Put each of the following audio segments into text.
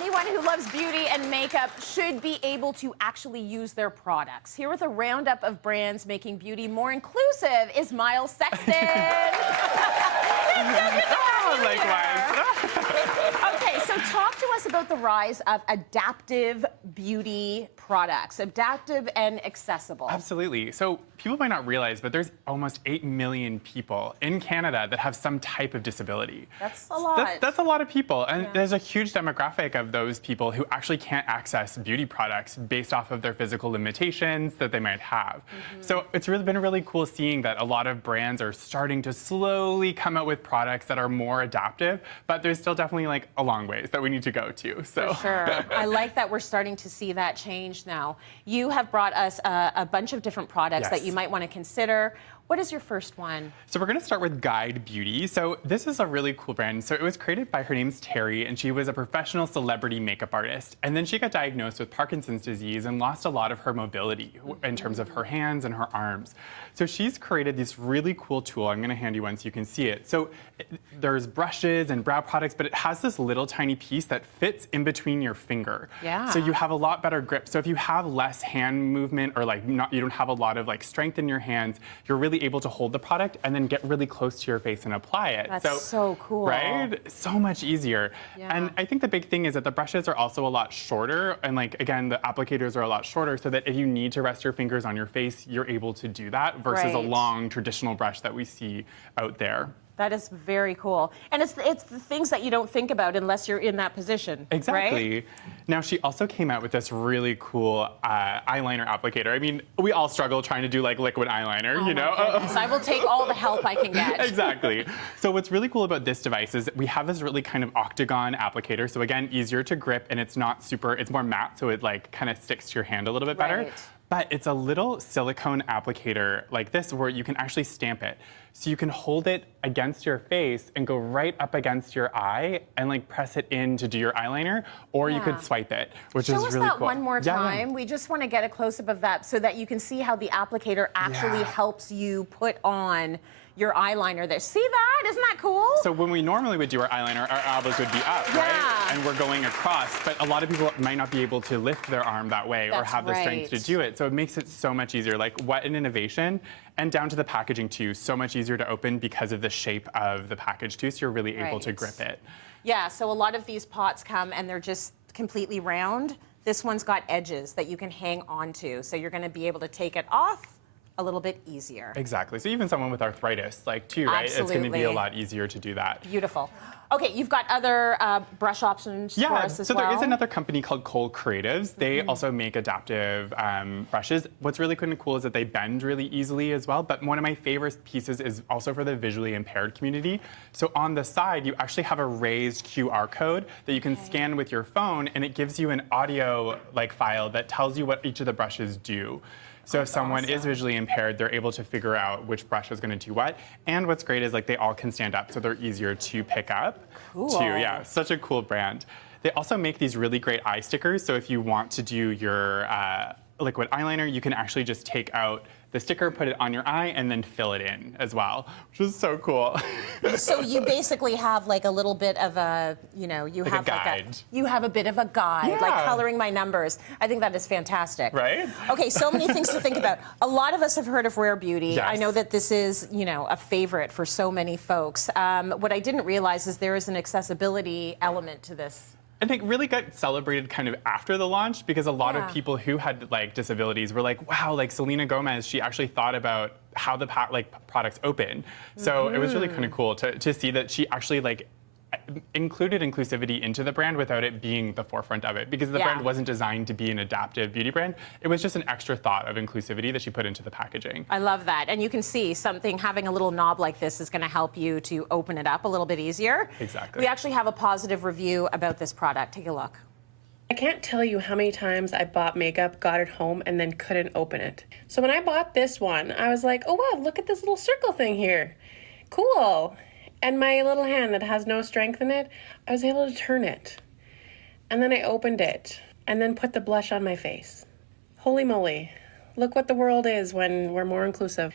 anyone who loves beauty and makeup should be able to actually use their products. Here with a roundup of brands making beauty more inclusive is Myles Sexton. Likewise. Okay, so talk to us about the rise of adaptive beauty products, adaptive and accessible. Absolutely. So people might not realize, but there's almost 8 million people in Canada that have some type of disability. That's a lot. That's a lot of people. And there's a huge demographic of those people who actually can't access beauty products based off of their physical limitations that they might have. So it's really been really cool seeing that a lot of brands are starting to slowly come out with products that are more adaptive, but there's still definitely like a long ways that we need to go to. So. For sure. I like that we're starting to see that change now. You have brought us a bunch of different products that you might want to consider. What is your first one? So we're going to start with Guide Beauty. So this is a really cool brand. So it was created by, her name's Terry, and she was a professional celebrity makeup artist. And then she got diagnosed with Parkinson's disease and lost a lot of her mobility in terms of her hands and her arms. So she's created this really cool tool. I'm going to hand you one so you can see it. So there's brushes and brow products, but it has this little tiny piece that fits in between your finger. Yeah. So you have a lot better grip. So if you have less hand movement or like you don't have a lot of like strength in your hands, you're really able to hold the product and then get really close to your face and apply it. That's so cool. Right? So much easier. Yeah. And I think the big thing is that the brushes are also a lot shorter, and like again, the applicators are a lot shorter, so that if you need to rest your fingers on your face, you're able to do that versus a long traditional brush that we see out there. That is very cool. And it's the things that you don't think about unless you're in that position. Exactly. Right? Now, she also came out with this really cool eyeliner applicator. I mean, we all struggle trying to do like liquid eyeliner, you know? I will take all the help I can get. Exactly. So what's really cool about this device is we have this really kind of octagon applicator. So again, easier to grip, and it's not super, it's more matte, so it like kind of sticks to your hand a little bit better. But it's a little silicone applicator like this where you can actually stamp it. So you can hold it against your face and go right up against your eye and like press it in to do your eyeliner, or you could swipe it, which is really cool. Show us that one more time. We just want to get a close-up of that so that you can see how the applicator actually helps you put on your eyeliner there. See that? Isn't that cool? So when we normally would do our eyeliner, our elbows would be up, right? And we're going across, but a lot of people might not be able to lift their arm that way or have the strength to do it. So it makes it so much easier. Like, what an innovation. And down to the packaging too, so much easier to open because of the shape of the package too, so you're really able to grip it. Yeah, so a lot of these pots come and they're just completely round. This one's got edges that you can hang onto, so you're gonna be able to take it off a little bit easier. Exactly. So even someone with arthritis, like too, right? It's going to be a lot easier to do that. Beautiful. Okay, you've got other brush options for us as well. So there is another company called Cole Creatives. They also make adaptive brushes. What's really kind of cool is that they bend really easily as well. But one of my favorite pieces is also for the visually impaired community. So on the side, you actually have a raised QR code that you can scan with your phone, and it gives you an audio like file that tells you what each of the brushes do. So if someone is visually impaired, they're able to figure out which brush is going to do what. And what's great is like they all can stand up, so they're easier to pick up. Cool. Too. Yeah, such a cool brand. They also make these really great eye stickers. So if you want to do your liquid eyeliner, you can actually just take out the sticker, put it on your eye, and then fill it in as well, which is so cool. So you basically have like a little bit of a, you know, you like have a guide. You have a bit of a guide, like coloring my numbers. I think that is fantastic. Right? Okay, so many things to think about. A lot of us have heard of Rare Beauty. Yes. I know that this is, you know, a favorite for so many folks. What I didn't realize is there is an accessibility element to this. And it really got celebrated kind of after the launch, because a lot of people who had like disabilities were like, wow, like Selena Gomez, she actually thought about how the products open. So it was really kind of cool to see that she actually like included inclusivity into the brand without it being the forefront of it, because the brand wasn't designed to be an adaptive beauty brand. It was just an extra thought of inclusivity that she put into the packaging. I love that. And you can see having a little knob like this is going to help you to open it up a little bit easier. Exactly. We actually have a positive review about this product. Take a look. I can't tell you how many times I bought makeup, got it home, and then couldn't open it. So when I bought this one, I was like, oh wow, look at this little circle thing here. Cool. And my little hand that has no strength in it, I was able to turn it. And then I opened it and then put the blush on my face. Holy moly. Look what the world is when we're more inclusive.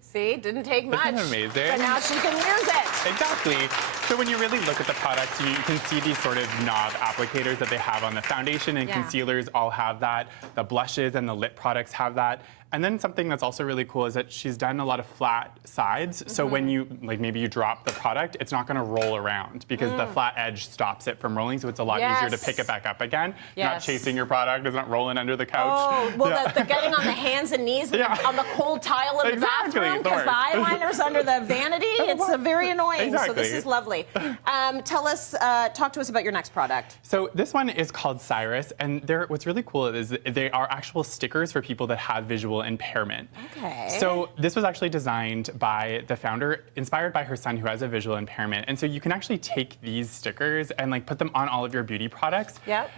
See, didn't take much. Isn't that amazing? But now she can use it. Exactly. So when you really look at the products, you can see these sort of knob applicators that they have on the foundation and concealers all have that. The blushes and the lip products have that. And then something that's also really cool is that she's done a lot of flat sides. So when you, like maybe you drop the product, it's not gonna roll around because the flat edge stops it from rolling. So it's a lot easier to pick it back up again. You're not chasing your product, it's not rolling under the couch. Oh, well, the getting on the hands and knees on the cold tile in the bathroom because the eyeliner's under the vanity. It's very annoying. So this is lovely. Talk to us about your next product. So this one is called Cyrus, and what's really cool is they are actual stickers for people that have visual impairment. Okay. So this was actually designed by the founder, inspired by her son who has a visual impairment. And so you can actually take these stickers and like put them on all of your beauty products,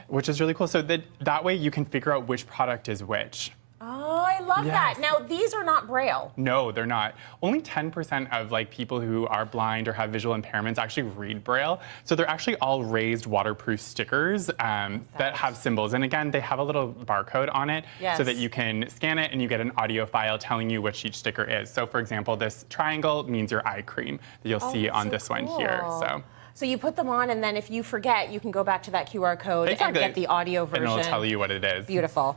which is really cool. So that way you can figure out which product is which. Oh, I love that. Now, these are not Braille. No, they're not. Only 10% of like people who are blind or have visual impairments actually read Braille. So they're actually all raised waterproof stickers that have symbols. And again, they have a little barcode on it so that you can scan it and you get an audio file telling you which each sticker is. So for example, this triangle means your eye cream that you'll see on this one here. So you put them on, and then if you forget, you can go back to that QR code and get the audio version. And it'll tell you what it is. Beautiful.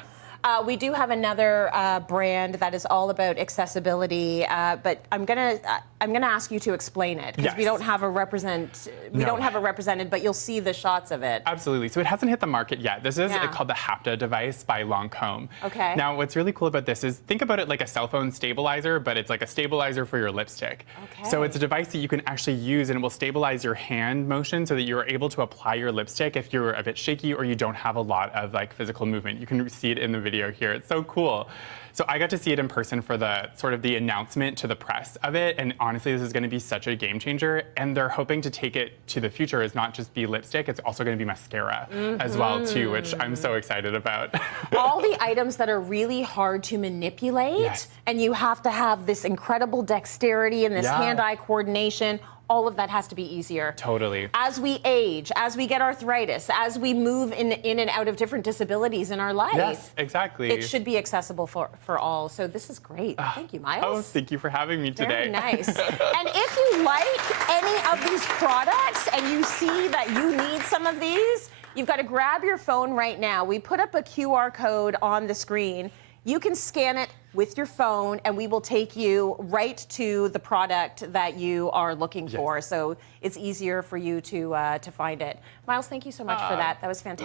We do have another brand that is all about accessibility, but I'm gonna ask you to explain it because we don't have a represented, but you'll see the shots of it. Absolutely. So it hasn't hit the market yet. This is called the Hapta device by Lancome. Okay. Now, what's really cool about this is think about it like a cell phone stabilizer, but it's like a stabilizer for your lipstick. Okay. So it's a device that you can actually use, and it will stabilize your hand motion so that you're able to apply your lipstick if you're a bit shaky or you don't have a lot of like physical movement. You can see it in the video here. It's so cool. So I got to see it in person for the sort of the announcement to the press of it, and honestly, this is going to be such a game changer. And they're hoping to take it to the future as not just be lipstick; it's also going to be mascara as well too, which I'm so excited about. All the items that are really hard to manipulate, and you have to have this incredible dexterity and this hand-eye coordination. All of that has to be easier. Totally. As we age, as we get arthritis, as we move in and out of different disabilities in our life. Yes, exactly. It should be accessible for all. So this is great. Thank you, Myles. Oh, thank you for having me today. Very nice. And if you like any of these products and you see that you need some of these, you've got to grab your phone right now. We put up a QR code on the screen. You can scan it with your phone, and we will take you right to the product that you are looking for. So it's easier for you to find it. Myles, thank you so much for that. That was fantastic.